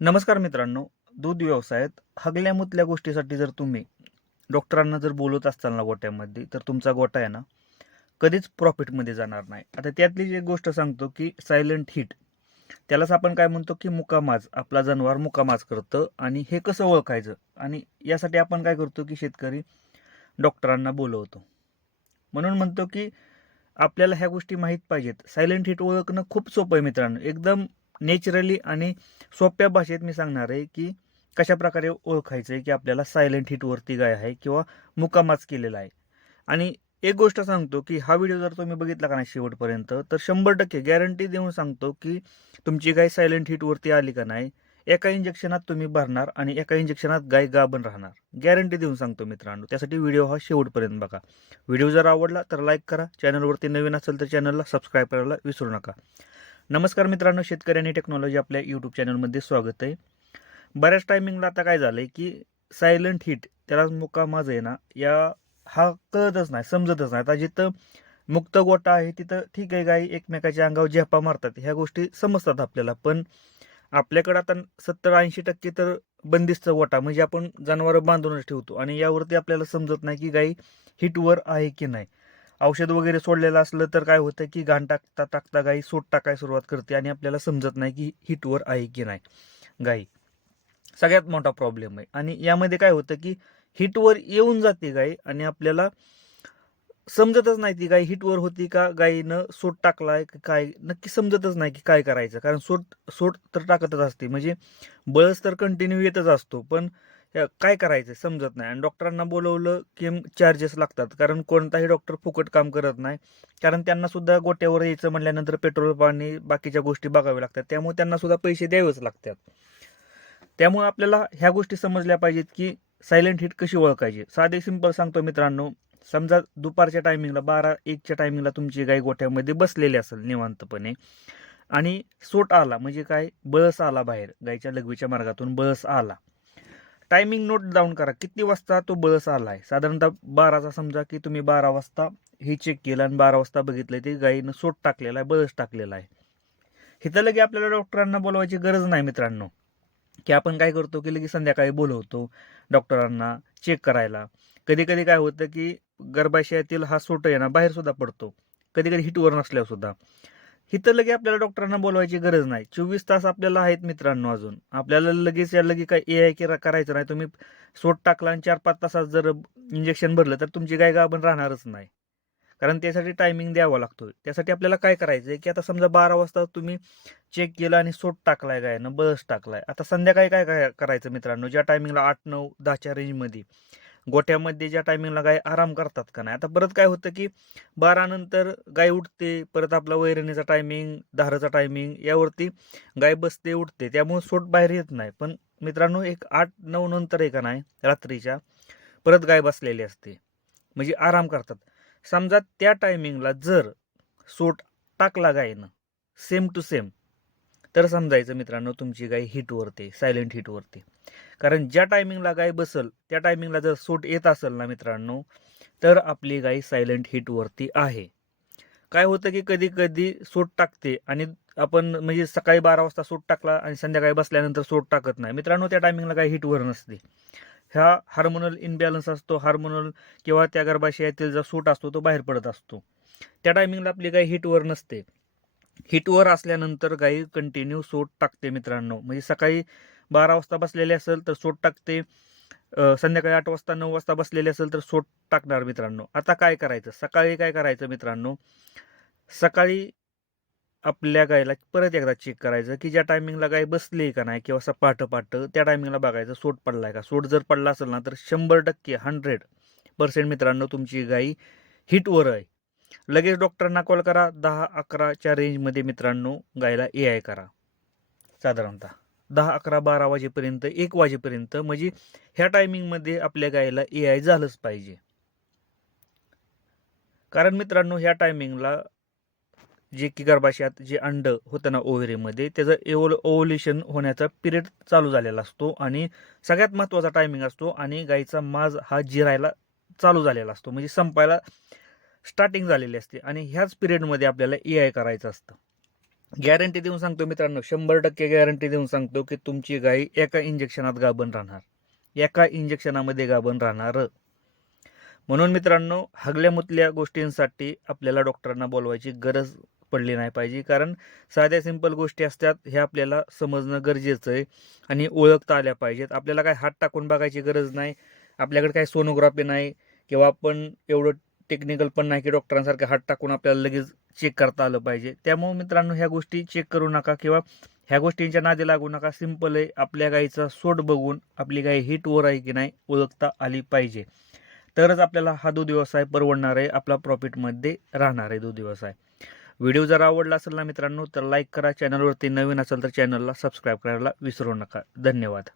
नमस्कार मित्रांनो दूध व्यवसायात हगल्या मुतल्या गोष्टीसाठी जर तुम्ही डॉक्टरांना जर बोलत असताल ना गोट्यामध्ये तर तुमचा गोटा आहे ना कधीच प्रॉफिटमध्ये जाणार नाही. आता त्यातली एक गोष्ट सांगतो की सायलंट हिट त्यालाच आपण काय म्हणतो की मुकामाज आपला जनावर मुकामाज करतं आणि हे कसं ओळखायचं? आणि यासाठी आपण काय करतो की शेतकरी डॉक्टरांना बोलवतो. म्हणून म्हणतो की आपल्याला ह्या गोष्टी माहीत पाहिजेत. सायलेंट हिट ओळखणं खूप सोपं आहे मित्रांनो. एकदम नेचरली आणि सोप्या भाषेत मी सांगणार आहे की कशा प्रकारे ओळखायचं आहे की आपल्याला सायलेंट हिटवरती गाय आहे किंवा मुकामाच केलेला आहे. आणि एक गोष्ट सांगतो की हा व्हिडिओ जर तुम्ही बघितला का नाही शेवटपर्यंत तर शंभर टक्के गॅरंटी देऊन सांगतो की तुमची गाय सायलेंट हिटवरती आली का नाही एका इंजेक्शनात तुम्ही भरणार आणि एका इंजेक्शनात गाय गाभण राहणार. गॅरंटी देऊन सांगतो मित्रांनो. त्यासाठी व्हिडिओ हा शेवटपर्यंत बघा. व्हिडिओ जर आवडला तर लाईक करा. चॅनलवरती नवीन असेल तर चॅनलला सबस्क्राईब करायला विसरू नका. नमस्कार मित्रांनो शेतकरी आणि टेक्नॉलॉजी आपल्या यूट्यूब चॅनलमध्ये स्वागत आहे. बऱ्याच टायमिंगला आता काय झालं आहे की सायलंट हिट त्याला मुका माझं आहे ना या हा कळतच नाही समजतच नाही. आता जिथं मुक्त गोटा आहे तिथं ठीक आहे गाई एकमेकाच्या अंगावर झेपा मारतात ह्या गोष्टी समजतात आपल्याला. पण आपल्याकडं आता सत्तर ऐंशी टक्के तर बंदिस्त गोटा म्हणजे आपण जनावरं बांधूनच ठेवतो. आणि यावरती आपल्याला समजत नाही की गाई हिटवर आहे की नाही. औषध वगैरे सोडलेलं असलं तर काय होतं की घाण टाकता टाकता गाई सूट टाकाय सुरुवात करते आणि आपल्याला समजत नाही की हिटवर आहे की नाही गाई. सगळ्यात मोठा प्रॉब्लेम आहे. आणि यामध्ये काय होतं की हिटवर येऊन जाते गाई आणि आपल्याला समजतच नाही ती गाय हिटवर होती का गायीनं सोट टाकलाय की काय नक्की समजतच नाही की काय करायचं. कारण सोट सोट तर टाकतच असते. म्हणजे बळस तर कंटिन्यू येतच असतो. पण काय करायचं समजत नाही. आणि डॉक्टरांना बोलवलं की चार्जेस लागतात. कारण कोणताही डॉक्टर फुकट काम करत नाही. कारण त्यांना सुद्धा गोट्यावर यायचं म्हणल्यानंतर पेट्रोल पाणी बाकीच्या गोष्टी बघाव्या लागतात. त्यामुळे त्यांना सुद्धा पैसे द्यावेच लागतात. त्यामुळे आपल्याला ह्या गोष्टी समजल्या पाहिजेत की सायलेंट हिट कशी ओळखायची? साधे सिंपल सांगतो मित्रांनो. समजा दुपारच्या टायमिंगला बारा एकच्या टायमिंगला तुमची गाय गोठ्यामध्ये बसलेली असेल निवांतपणे. आणि सोट आला म्हणजे काय? बळस आला बाहेर. गायच्या लघवीच्या मार्गातून बळस आला. टायमिंग नोट डाऊन करा. किती वाजता तो बळस आला आहे साधारणतः बाराचा समजा की तुम्ही बारा वाजता हे चेक केलं आणि बारा वाजता बघितलं ते गायीनं सोट टाकलेला आहे बळस टाकलेला आहे. इथं लगे आपल्याला डॉक्टरांना बोलवायची गरज नाही मित्रांनो. की आपण काय करतो की लगेच संध्याकाळी बोलवतो डॉक्टरांना चेक करायला. कधी कधी काय होतं की गर्भाशयातील हा सोट आहे ना बाहेर सुद्धा पडतो. कधी कधी हिटवर नसल्यावर सुद्धा. इथं लगे आपल्याला डॉक्टरांना बोलवायची गरज नाही. चोवीस तास आपल्याला आहेत मित्रांनो अजून. आपल्याला लगेच या लगे काय ए आय करायचं नाही. तुम्ही सोट टाकला आणि चार पाच तासात जर इंजेक्शन भरलं तर तुमची गाय गाभण राहणारच नाही. कारण त्यासाठी टायमिंग द्यावा लागतो त्यासाठी आपल्याला काय करायचं आहे की आता समजा बारा वाजता तुम्ही चेक केलं आणि सोट टाकलाय गायनं बस टाकलाय. आता संध्याकाळी काय काय करायचं मित्रांनो? ज्या टायमिंगला आठ नऊ दहाच्या रेंजमध्ये गोठ्यामध्ये ज्या टायमिंगला गाय आराम करतात का नाही? आता परत काय होतं की बारानंतर गाय उठते परत आपला वैरणीचा टायमिंग धाराचा टायमिंग यावरती गाय बसते उठते. त्यामुळे सोट बाहेर येत नाही. पण मित्रांनो एक आठ नऊ नंतर आहे का नाही रात्रीच्या परत गाय बसलेली असते. म्हणजे आराम करतात. समजा त्या टायमिंगला जर सोट टाकला गायनं सेम टू सेम तर समजायचं मित्रांनो तुमची गाय हिटवरती सायलेंट हिटवरती कारण ज्या टायमिंगला गाय बसल त्या टायमिंगला जर सूट येत असेल ना मित्रांनो तर आपली गाय सायलेंट हिटवरती आहे. काय होतं की कधी कधी सूट टाकते आणि आपण म्हणजे सकाळी बारा वाजता सूट टाकला आणि संध्याकाळी बसल्यानंतर सूट टाकत नाही. मित्रांनो त्या टायमिंगला गाय हिटवर नसते. ह्या हार्मोनल इनबॅलन्स असतो हार्मोनल किंवा त्या गर्भाशयातील जो सूट असतो तो बाहेर पडत असतो. त्या टायमिंगला आपली गाय हिटवर नसते. हिटवर असल्यानंतर गाई कंटिन्यू सोट टाकते मित्रांनो. म्हणजे सकाळी बारा वाजता बसलेले असेल तर सोट टाकते. संध्याकाळी आठ वाजता नऊ वाजता बसलेले असेल तर सोट टाकणार मित्रांनो. आता काय करायचं? सकाळी काय करायचं मित्रांनो? सकाळी आपल्या गायला परत एकदा चेक करायचं की ज्या टायमिंगला गाय बसली का नाही किंवा असं पाठ पाठ त्या टायमिंगला बघायचं सोट पडलाय का? सोट जर पडला असेल ना तर शंभर टक्के हंड्रेड पर्सेंट मित्रांनो तुमची गाई हिटवर आहे. लगेच डॉक्टरांना कॉल करा. दहा अकराच्या रेंजमध्ये मित्रांनो गायला ए आय करा. साधारणतः दहा अकरा बारा वाजेपर्यंत एक वाजेपर्यंत म्हणजे ह्या टायमिंगमध्ये आपल्या गायला ए आय झालंच पाहिजे. कारण मित्रांनो ह्या टायमिंगला जे की गर्भाशयात जे अंड होतं ना ओव्हरीमध्ये त्याचं एवल ओव्होल्युशन होण्याचा पिरियड चालू झालेला असतो आणि सगळ्यात महत्त्वाचा टायमिंग असतो आणि गायीचा माज हा जिरायला चालू झालेला असतो. म्हणजे संपायला स्टार्टिंग झालेली असते आणि ह्याच पिरियडमध्ये आपल्याला ए आय करायचं असतं. गॅरंटी देऊन सांगतो मित्रांनो शंभर टक्के गॅरंटी देऊन सांगतो की तुमची गाई एका इंजेक्शनात गाभण राहणार. एका इंजेक्शनामध्ये गाभण राहणार. म्हणून मित्रांनो हगल्यामुतल्या गोष्टींसाठी आपल्याला डॉक्टरांना बोलवायची गरज पडली नाही पाहिजे. कारण साध्या सिंपल गोष्टी असतात हे आपल्याला समजणं गरजेचं आहे आणि ओळखता आल्या पाहिजेत. आपल्याला काय हात टाकून बघायची गरज नाही आपल्याकडे काही सोनोग्राफी नाही किंवा आपण एवढं टेक्निकल पण नाही की डॉक्टरांसारखे हात टाकून आपल्याला लगेच चेक करता आलं पाहिजे. त्यामुळे मित्रांनो ह्या गोष्टी चेक करू नका किंवा ह्या गोष्टींच्या नादी लागू नका. सिंपल आहे. आपल्या गाईचा सोट बघून आपली गाय हिटवर आहे की नाही ओळखता आली पाहिजे. तरच आपल्याला हा दूध व्यवसाय परवडणार आहे. आपला प्रॉफिटमध्ये राहणार आहे दूध व्यवसाय व्हिडिओ जर आवडला असेल ना मित्रांनो तर लाईक करा. चॅनलवरती नवीन असेल तर चॅनलला सबस्क्राईब करायला विसरू नका. धन्यवाद.